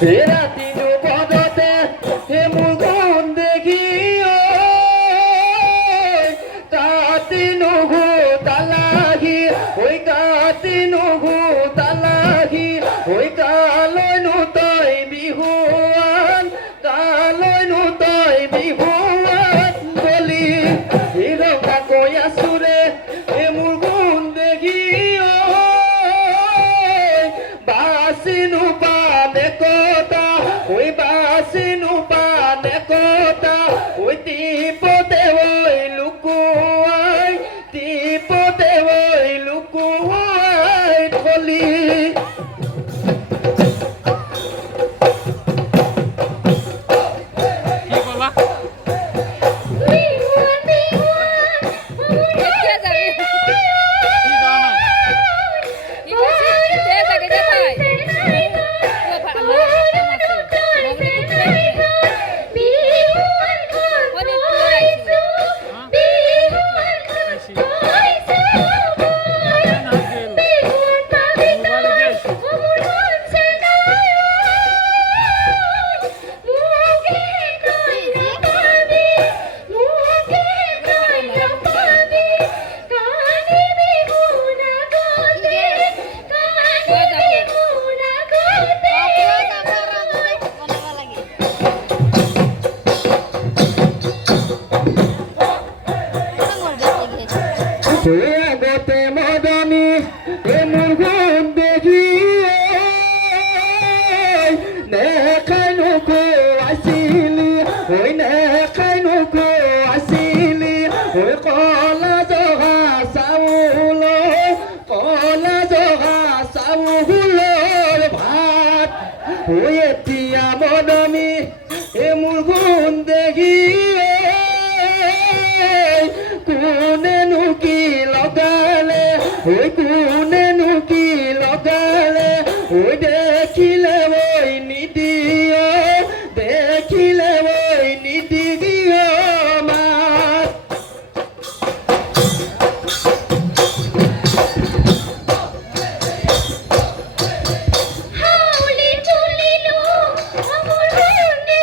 রাতিনো পদতে হে মুগুন দেখি কাতিনো গো তালাহি ওই কাতিনো গো তালাহি ওই কালয়নো তই বিহুয়ান কালয়নো তই বিহুয়ান বলি হিরকা কই আসুরে হে মুগুন দেখি বাসিনো পানে কথা ওই বাসিনো পানে কথা ওই টিপতে ওই লুকুয়াই টিপতে ওই লুকুয়াই বলি গোতে মদনী এ মুগুন দেখি নেখাইনো কো আসিলি ওই নেখাইনো কো আসিলি ওই কলা জহা চাউল কলা জহা চাউলৰ ভাত ওই এতিয়া মদনী এ মুগুন দেখি কোনেনো কি লগালে ওই কোনেনো কি লগালে ওই দেখিলে ওই নিদিয় দেখিলে ওই নিদিয় মাত হাউলি চলিলো আমার মনে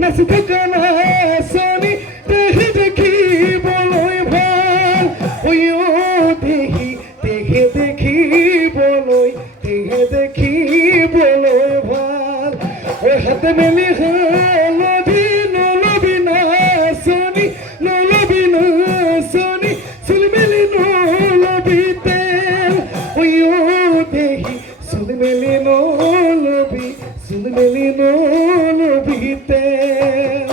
নাচি দেখি দেখি বলই ভাল দেখি দেখি দেখি দেখি বলই ভাল ওই হাতে মেলি নলবি নলবি নাচনি নলবি নাচনি চুল মেলি নলবি তেল দেখি চুল মেলি নলবি চুল মেলি নলবি তেল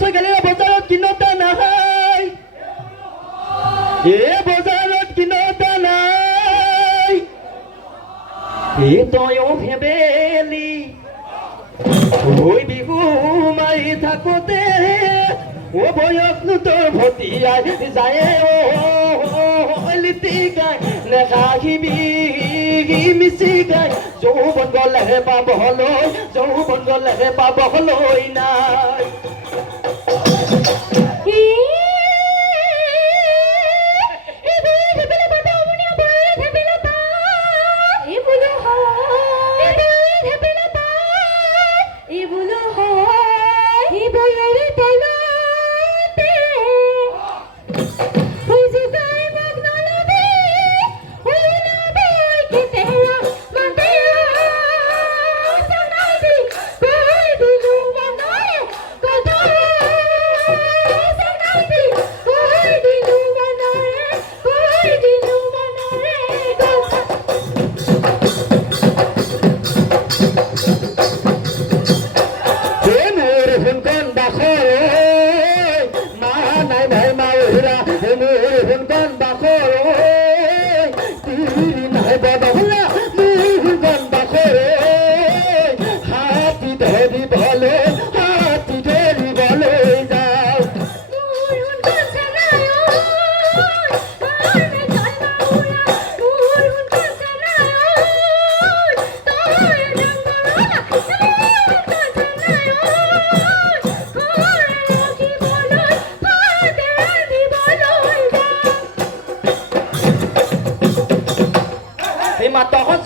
হৈ গেলে বজাৰত কিনতা নাই বজাৰত কিনতা নাই তয়ো ভেবেলি ওই বিহু মাৰি থাকোতে বয়সনো তোৰ ভটিয়াই যায় লিটি গাই নেখাহিবি মিচি গাই যৌৱন গলেহে পাবলৈ যৌৱন গলেহে পাবলৈ নাই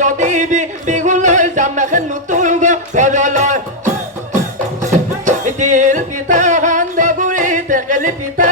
যদি বিহুলৈ যাম এখন নতুন ঘৰলৈ তিল পিঠা সান্দহ গুৰি টেকেলি পিঠা